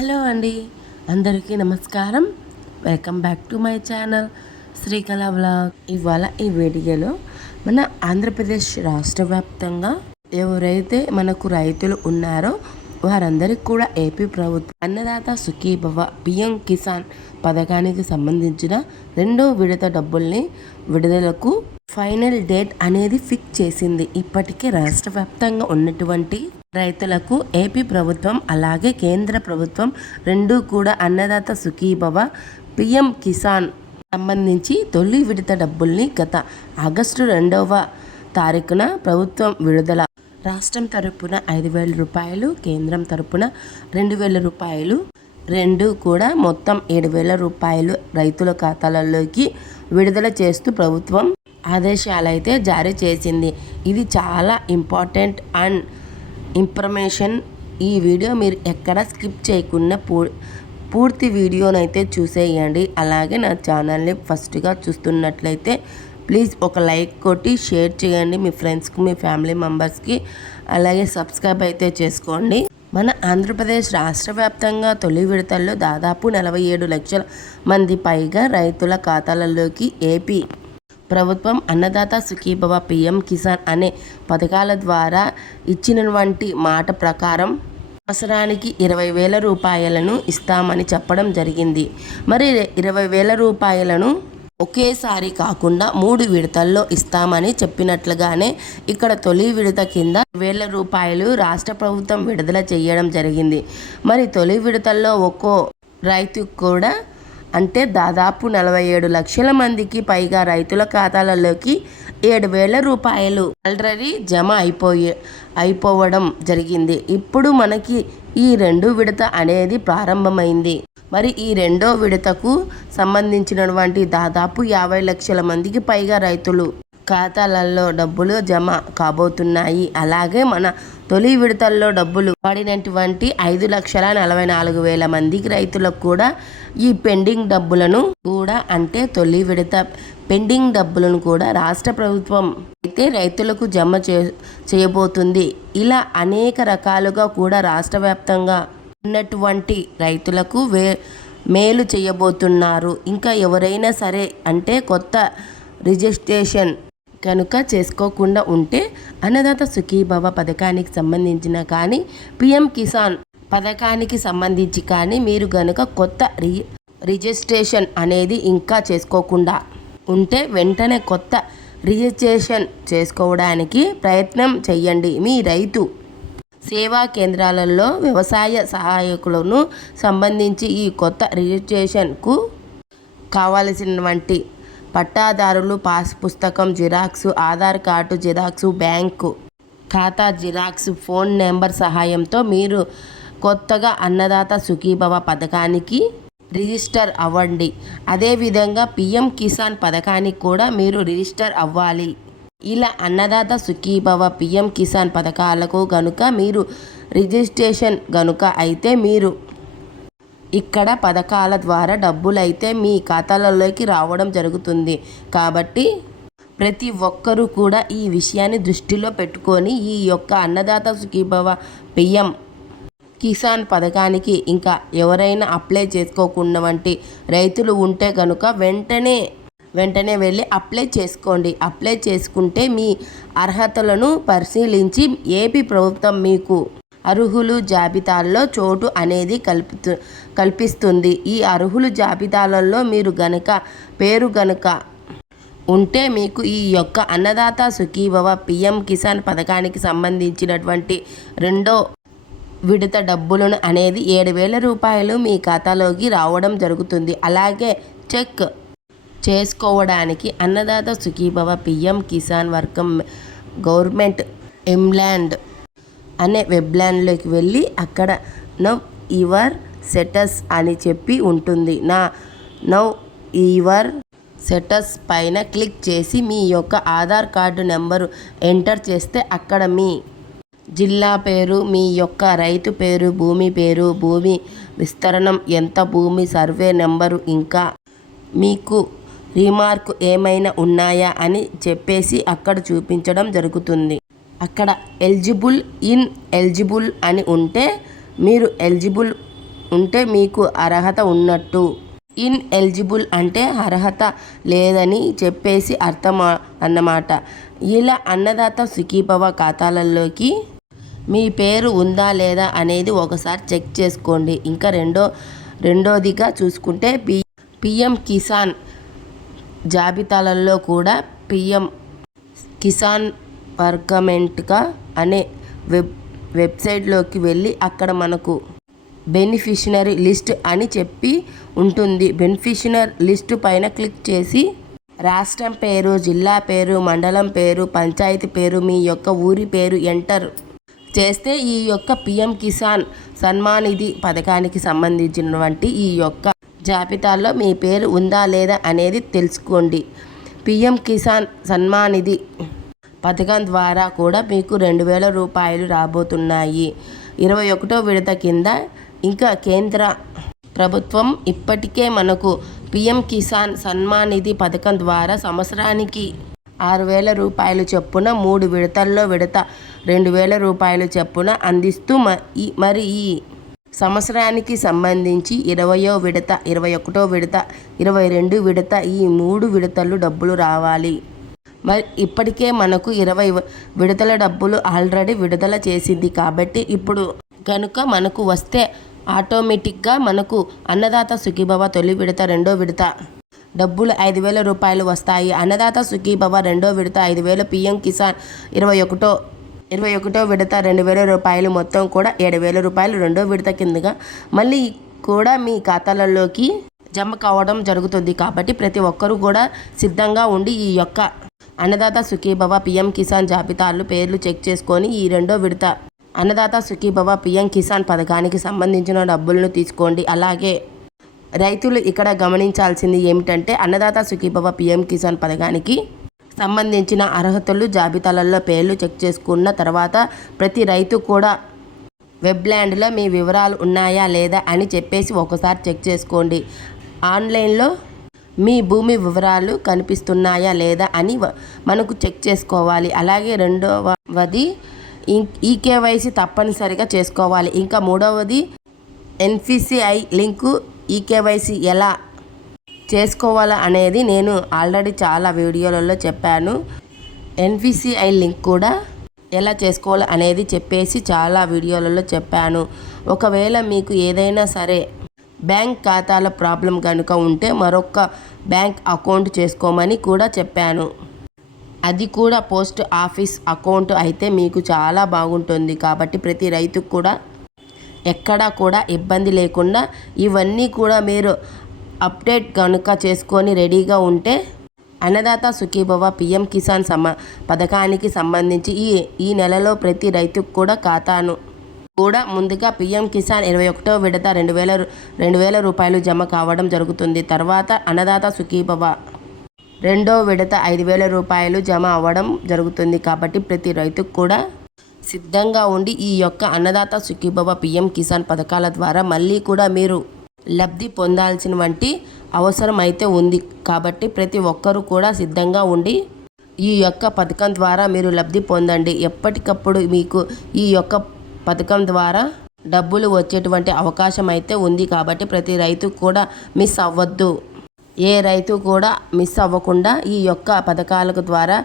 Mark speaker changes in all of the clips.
Speaker 1: Hello అండి. అందరికీ నమస్కారం. Welcome back to my channel Srikala vlog ఇవాళ ఈ వీడియోలో మన ఆంధ్రప్రదేశ్ రాష్ట్ర వ్యాప్తంగా ఎవరైతే మనకు రైతులు ఉన్నారో వారందరికీ కూడా ఏపీ ప్రభుత్వం అన్నదాత సుఖీభవ పిఎం కిసాన్ పథకానికి సంబంధించిన రెండో విడత డబ్బుల్ని విడుదలకు ఫైనల్ డేట్ అనేది ఫిక్స్ చేసింది. ఇప్పటికే రాష్ట్ర వ్యాప్తంగా ఉన్నటువంటి రైతులకు ఏపీ ప్రభుత్వం అలాగే కేంద్ర ప్రభుత్వం రెండు కూడా అన్నదాత సుఖీభవ. పిఎం కిసాన్ సంబంధించి తొలి విడత డబ్బుల్ని గత ఆగస్టు రెండవ తారీఖున ప్రభుత్వం విడుదల. రాష్ట్రం తరపున ఐదు వేల రూపాయలు కేంద్రం తరపున రెండు వేల రూపాయలు రెండు కూడా మొత్తం ఏడు వేల రూపాయలు రైతుల ఖాతాలలోకి విడుదల చేస్తూ ప్రభుత్వం ఆదేశాలైతే జారీ చేసింది. ఇది చాలా ఇంపార్టెంట్ అండ్ ఇన్ఫర్మేషన్ ఈ వీడియో మీరు ఎక్కడ స్కిప్ చేయకుండా పూ పూర్తి వీడియోనైతే చూసేయండి. అలాగే నా ఛానల్ని ఫస్ట్గా చూస్తున్నట్లయితే ప్లీజ్ ఒక లైక్ కొట్టి షేర్ చేయండి మీ ఫ్రెండ్స్కి మీ ఫ్యామిలీ మెంబర్స్కి. అలాగే సబ్స్క్రైబ్ అయితే చేసుకోండి. మన ఆంధ్రప్రదేశ్ రాష్ట్ర వ్యాప్తంగా తొలి విడతల్లో దాదాపు నలభై ఏడు లక్షల మంది పైగా రైతుల ఖాతాలలోకి ఏపీ ప్రభుత్వం అన్నదాత సుఖీభవ పిఎం కిసాన్ అనే పథకాల ద్వారా ఇచ్చినటువంటి మాట ప్రకారం అవసరానికి ఇరవై వేల రూపాయలను ఇస్తామని చెప్పడం జరిగింది. మరి ఇరవై వేల రూపాయలను ఒకేసారి కాకుండా మూడు విడతల్లో ఇస్తామని చెప్పినట్లుగానే ఇక్కడ తొలి విడత కింద వేల రూపాయలు రాష్ట్ర ప్రభుత్వం విడుదల చేయడం జరిగింది. మరి తొలి విడతల్లో ఒక్కో రైతుకు కూడా అంటే దాదాపు నలభై ఏడు లక్షల మందికి పైగా రైతుల ఖాతాలలోకి ఏడు వేల రూపాయలు ఆల్రెడీ జమ అయిపోయే అయిపోవడం జరిగింది. ఇప్పుడు మనకి ఈ రెండు విడత అనేది ప్రారంభమైంది. మరి ఈ రెండో విడతకు సంబంధించినటువంటి దాదాపు యాభై లక్షల మందికి పైగా రైతులు ఖాతాలలో డబ్బులు జమ కాబోతున్నాయి. అలాగే మన తొలి విడతల్లో డబ్బులు పడినటువంటి ఐదు లక్షల నలభై నాలుగు వేల మందికి రైతులకు కూడా ఈ పెండింగ్ డబ్బులను కూడా అంటే తొలి విడత పెండింగ్ డబ్బులను కూడా రాష్ట్ర ప్రభుత్వం అయితే రైతులకు జమ చే చేయబోతుంది. ఇలా అనేక రకాలుగా కూడా రాష్ట్ర వ్యాప్తంగా ఉన్నటువంటి రైతులకు వే మేలు చేయబోతున్నారు. ఇంకా ఎవరైనా సరే అంటే కొత్త రిజిస్ట్రేషన్ కనుక చేసుకోకుండా ఉంటే అన్నదాత సుఖీభవ పథకానికి సంబంధించిన కానీ పిఎం కిసాన్ పథకానికి సంబంధించి కానీ మీరు గనుక కొత్త రి రిజిస్ట్రేషన్ అనేది ఇంకా చేసుకోకుండా ఉంటే వెంటనే కొత్త రిజిస్ట్రేషన్ చేసుకోవడానికి ప్రయత్నం చేయండి మీ రైతు సేవా కేంద్రాలలో వ్యవసాయ సహాయకులను సంబంధించి ఈ కొత్త రిజిస్ట్రేషన్కు కావలసినటువంటి పట్టాదారులు పాస్ పుస్తకం xerox Aadhaar card xerox bank ఖాతా జిరాక్స్ ఫోన్ నెంబర్ సహాయంతో మీరు కొత్తగా అన్నదాత సుఖీభవ పథకానికి రిజిస్టర్ అవ్వండి. అదేవిధంగా పిఎం కిసాన్ పథకానికి కూడా మీరు రిజిస్టర్ అవ్వాలి. ఇలా అన్నదాత సుఖీభవ పిఎం కిసాన్ పథకాలకు గనుక మీరు రిజిస్ట్రేషన్ గనుక అయితే మీరు ఇక్కడ పథకాల ద్వారా డబ్బులైతే మీ ఖాతాలలోకి రావడం జరుగుతుంది. కాబట్టి ప్రతి ఒక్కరూ కూడా ఈ విషయాన్ని దృష్టిలో పెట్టుకొని ఈ యొక్క అన్నదాత సుఖీభవ పిఎం కిసాన్ పథకానికి ఇంకా ఎవరైనా అప్లై చేసుకోకుండా వంటి రైతులు ఉంటే కనుక వెంటనే వెంటనే వెళ్ళి అప్లై చేసుకోండి. అప్లై చేసుకుంటే మీ అర్హతలను పరిశీలించి ఏపీ ప్రభుత్వం మీకు అర్హులు జాబితాల్లో చోటు అనేది కల్పితు కల్పిస్తుంది. ఈ అర్హులు జాబితాలలో మీరు గనక పేరు గనుక ఉంటే మీకు ఈ యొక్క అన్నదాత సుఖీభవ పిఎం కిసాన్ పథకానికి సంబంధించినటువంటి రెండో విడత డబ్బులను అనేది ఏడు వేల రూపాయలు మీ ఖాతాలోకి రావడం జరుగుతుంది. అలాగే చెక్ చేసుకోవడానికి అన్నదాత సుఖీభవ పిఎం కిసాన్ వర్గం గవర్నమెంట్ ఎంల్యాండ్ అనే వెబ్లాండ్లోకి వెళ్ళి అక్కడ నవ్ యువర్ సెటస్ అని చెప్పి ఉంటుంది. నా నవ్ యువర్ సెటస్ పైన క్లిక్ చేసి మీ యొక్క ఆధార్ కార్డు నెంబరు ఎంటర్ చేస్తే అక్కడ మీ జిల్లా పేరు మీ యొక్క రైతు పేరు భూమి పేరు భూమి విస్తరణం ఎంత భూమి సర్వే నెంబరు ఇంకా మీకు రీమార్క్ ఏమైనా ఉన్నాయా అని చెప్పేసి అక్కడ చూపించడం జరుగుతుంది. అక్కడ ఎలిజిబుల్ ఇన్ ఎలిజిబుల్ అని ఉంటే మీరు ఎలిజిబుల్ ఉంటే మీకు అర్హత ఉన్నట్టు. ఇన్ ఎలిజిబుల్ అంటే అర్హత లేదని చెప్పేసి అర్థం అన్నమాట. ఇలా అన్నదాత సుఖీభవ ఖాతాలలోకి మీ పేరు ఉందా లేదా అనేది ఒకసారి చెక్ చేసుకోండి. ఇంకా రెండో రెండోదిగా చూసుకుంటే పి పిఎం కిసాన్ జాబితాలలో కూడా పిఎం కిసాన్ పర్కమెంట్గా అనే వెబ్ వెబ్సైట్లోకి వెళ్ళి అక్కడ మనకు బెనిఫిషనరీ లిస్ట్ అని చెప్పి ఉంటుంది. బెనిఫిషనరీ లిస్ట్ పైన క్లిక్ చేసి రాష్ట్రం పేరు జిల్లా పేరు మండలం పేరు పంచాయతీ పేరు మీ యొక్క ఊరి పేరు ఎంటర్ చేస్తే ఈ యొక్క పిఎం కిసాన్ సన్మాన్ నిధి పథకానికి సంబంధించినటువంటి ఈ యొక్క జాబితాలో మీ పేరు ఉందా లేదా అనేది తెలుసుకోండి. పిఎం కిసాన్ సన్మాన్ నిధి పథకం ద్వారా కూడా మీకు రెండు వేల రూపాయలు రాబోతున్నాయి. ఇరవై ఒకటో విడత కింద ఇంకా కేంద్ర ప్రభుత్వం ఇప్పటికే మనకు పిఎం కిసాన్ సన్మాన్ నిధి పథకం ద్వారా సంవత్సరానికి ఆరు వేల రూపాయలు చొప్పున మూడు విడతల్లో విడత రెండు వేల రూపాయలు చొప్పున అందిస్తూ మ ఈ మరి ఈ సంవత్సరానికి సంబంధించి ఇరవయో విడత ఇరవై ఒకటో విడత ఇరవై రెండు విడత ఈ మూడు విడతలు డబ్బులు రావాలి. మరి ఇప్పటికే మనకు ఇరవై విడతల డబ్బులు ఆల్రెడీ విడుదల చేసింది కాబట్టి ఇప్పుడు కనుక మనకు వస్తే ఆటోమేటిక్గా మనకు అన్నదాత సుఖీభవ తొలి విడత రెండో విడత డబ్బులు ఐదు వేల రూపాయలు వస్తాయి. అన్నదాత సుఖీభవ రెండో విడత ఐదు వేల పిఎం కిసాన్ ఇరవై ఒకటో ఇరవై ఒకటో విడత రెండు వేల రూపాయలు మొత్తం కూడా ఏడు వేల రూపాయలు రెండో విడత కిందగా మళ్ళీ కూడా మీ ఖాతాలలోకి జమ కావడం జరుగుతుంది కాబట్టి ప్రతి ఒక్కరూ కూడా సిద్ధంగా ఉండి ఈ యొక్క అన్నదాత సుఖీభవ పిఎం కిసాన్ జాబితాలు పేర్లు చెక్ చేసుకొని ఈ రెండో విడత. అన్నదాత సుఖీభవ పిఎం కిసాన్ పథకానికి సంబంధించిన డబ్బులను తీసుకోండి. అలాగే రైతులు ఇక్కడ గమనించాల్సింది ఏమిటంటే అన్నదాత సుఖీభవ పిఎం కిసాన్ పథకానికి సంబంధించిన అర్హతలు జాబితాలలో పేర్లు చెక్ చేసుకున్న తర్వాత ప్రతి రైతు కూడా వెబ్లాండ్లో మీ వివరాలు ఉన్నాయా లేదా అని చెప్పేసి ఒకసారి చెక్ చేసుకోండి. ఆన్లైన్లో మీ భూమి వివరాలు కనిపిస్తున్నాయా లేదా అని మనకు చెక్ చేసుకోవాలి. అలాగే రెండవది ఈ ఈకేవైసీ తప్పనిసరిగా చేసుకోవాలి. ఇంకా మూడవది ఎన్పిసిఐ లింకు ఈకేవైసీ ఎలా చేసుకోవాలా అనేది నేను ఆల్రెడీ చాలా వీడియోలలో చెప్పాను. ఎన్పిసిఐ లింక్ కూడా ఎలా చేసుకోవాలి అనేది చెప్పేసి చాలా వీడియోలలో చెప్పాను. ఒకవేళ మీకు ఏదైనా సరే బ్యాంక్ ఖాతాల ప్రాబ్లం కనుక ఉంటే మరొక బ్యాంక్ అకౌంట్ చేసుకోమని కూడా చెప్పాను. అది కూడా పోస్ట్ ఆఫీస్ అకౌంట్ అయితే మీకు చాలా బాగుంటుంది. కాబట్టి ప్రతి రైతుకు కూడా ఎక్కడా కూడా ఇబ్బంది లేకుండా ఇవన్నీ కూడా మీరు అప్డేట్ కనుక చేసుకొని రెడీగా ఉంటే అన్నదాత సుఖీభవ పిఎం కిసాన్ సమ పథకానికి సంబంధించి ఈ ఈ నెలలో ప్రతి రైతుకు కూడా ఖాతాను కూడా ముందుగా పీఎం కిసాన్ ఇరవై ఒకటో విడత రెండు వేల రెండు వేల రూపాయలు జమ కావడం జరుగుతుంది. తర్వాత అన్నదాత సుఖీభవ రెండో విడత ఐదు వేల రూపాయలు జమ అవ్వడం జరుగుతుంది కాబట్టి ప్రతి రైతుకు కూడా సిద్ధంగా ఉండి ఈ యొక్క అన్నదాత సుఖీభవ పిఎం కిసాన్ పథకాల ద్వారా మళ్ళీ కూడా మీరు లబ్ధి పొందాల్సిన వంటి అవసరం అయితే ఉంది. కాబట్టి ప్రతి ఒక్కరూ కూడా సిద్ధంగా ఉండి ఈ యొక్క పథకం ద్వారా మీరు లబ్ధి పొందండి. ఎప్పటికప్పుడు మీకు ఈ యొక్క పథకం ద్వారా డబ్బులు వచ్చేటువంటి అవకాశం అయితే ఉంది కాబట్టి ప్రతి రైతు కూడా మిస్ అవ్వద్దు. ఏ రైతు కూడా మిస్ అవ్వకుండా ఈ యొక్క పథకాల ద్వారా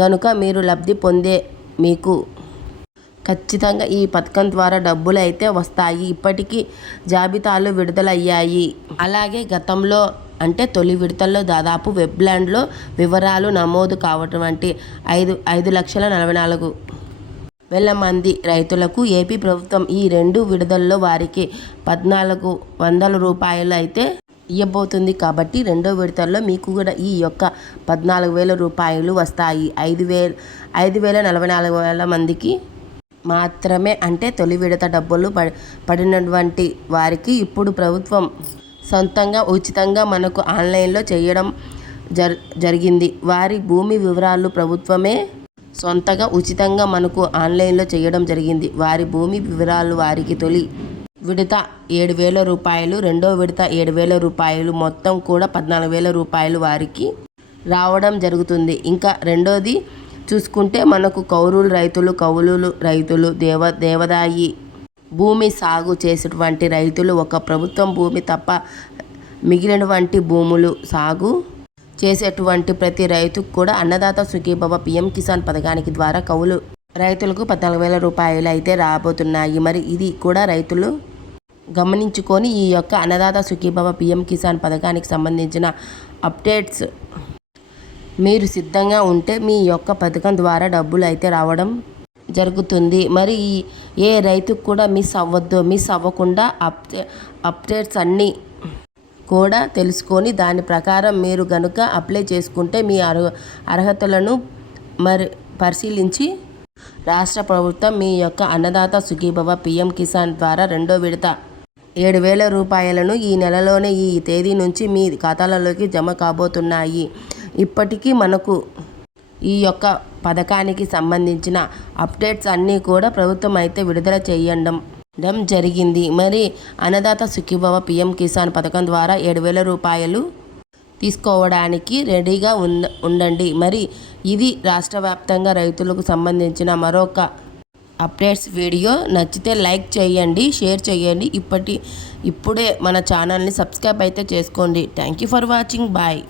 Speaker 1: గనుక మీరు లబ్ధి పొందే మీకు ఖచ్చితంగా ఈ పథకం ద్వారా డబ్బులు అయితే వస్తాయి. ఇప్పటికీ జాబితాలు విడుదలయ్యాయి. అలాగే గతంలో అంటే తొలి విడతల్లో దాదాపు వెబ్లాండ్లో వివరాలు నమోదు కావటం వంటి ఐదు ఐదు లక్షల నలభై నాలుగు వేల మంది రైతులకు ఏపీ ప్రభుత్వం ఈ రెండు విడుదలలో వారికి పద్నాలుగు వందల రూపాయలు అయితే ఇవ్వబోతుంది కాబట్టి రెండో విడతల్లో మీకు కూడా ఈ యొక్క పద్నాలుగు వేల రూపాయలు వస్తాయి. ఐదు వేల ఐదు వేల నలభై నాలుగు వేల మందికి మాత్రమే అంటే తొలి విడత డబ్బులు పడి పడినటువంటి వారికి ఇప్పుడు ప్రభుత్వం సొంతంగా ఉచితంగా మనకు ఆన్లైన్లో చేయడం జర్ జరిగింది. వారి భూమి వివరాలు ప్రభుత్వమే సొంతగా ఉచితంగా మనకు ఆన్లైన్లో చేయడం జరిగింది. వారి భూమి వివరాలు వారికి తొలి విడత ఏడు వేల రూపాయలు రెండో విడత ఏడు వేల రూపాయలు మొత్తం కూడా పద్నాలుగు వేల రూపాయలు వారికి రావడం జరుగుతుంది. ఇంకా రెండోది చూసుకుంటే మనకు కౌరులు రైతులు కౌలులు రైతులు దేవ దేవదాయి భూమి సాగు చేసేటువంటి రైతులు ఒక ప్రభుత్వం భూమి తప్ప మిగిలినటువంటి భూములు సాగు చేసేటువంటి ప్రతి రైతుకు కూడా అన్నదాత సుఖీభవ పిఎం కిసాన్ పథకానికి ద్వారా కౌలు. రైతులకు పద్నాలుగు వేల రూపాయలు అయితే రాబోతున్నాయి. మరి ఇది కూడా రైతులు గమనించుకొని ఈ యొక్క అన్నదాత సుఖీభవ పిఎం కిసాన్ పథకానికి సంబంధించిన అప్డేట్స్ మీరు సిద్ధంగా ఉంటే మీ యొక్క పథకం ద్వారా డబ్బులు అయితే రావడం జరుగుతుంది. మరి ఏ రైతుకు కూడా మిస్ అవ్వద్దు. మిస్ అవ్వకుండా అప్డే అప్డేట్స్ అన్నీ కూడా తెలుసుకొని దాని ప్రకారం మీరు గనుక అప్లై చేసుకుంటే మీ అర్హ అర్హతలను మరి పరిశీలించి రాష్ట్ర ప్రభుత్వం మీ యొక్క అన్నదాత సుఖీభవ పిఎం కిసాన్ ద్వారా రెండో విడత ఏడు వేల రూపాయలను ఈ నెలలోనే ఈ తేదీ నుంచి మీ ఖాతాలలోకి జమ కాబోతున్నాయి. ఇప్పటికీ మనకు ఈ యొక్క పథకానికి సంబంధించిన అప్డేట్స్ అన్నీ కూడా ప్రభుత్వం అయితే విడుదల చేయడం డం జరిగింది. మరి అన్నదాత సుఖీభవ పిఎం కిసాన్ పథకం ద్వారా ఏడు వేల రూపాయలు తీసుకోవడానికి రెడీగా ఉండ ఉండండి. మరి ఇది రాష్ట్ర వ్యాప్తంగా రైతులకు సంబంధించిన మరొక అప్డేట్స్ వీడియో. నచ్చితే లైక్ చేయండి షేర్ చేయండి. ఇప్పటి ఇప్పుడే మన ఛానల్ని సబ్స్క్రైబ్ అయితే చేసుకోండి. Thank you for watching. Bye.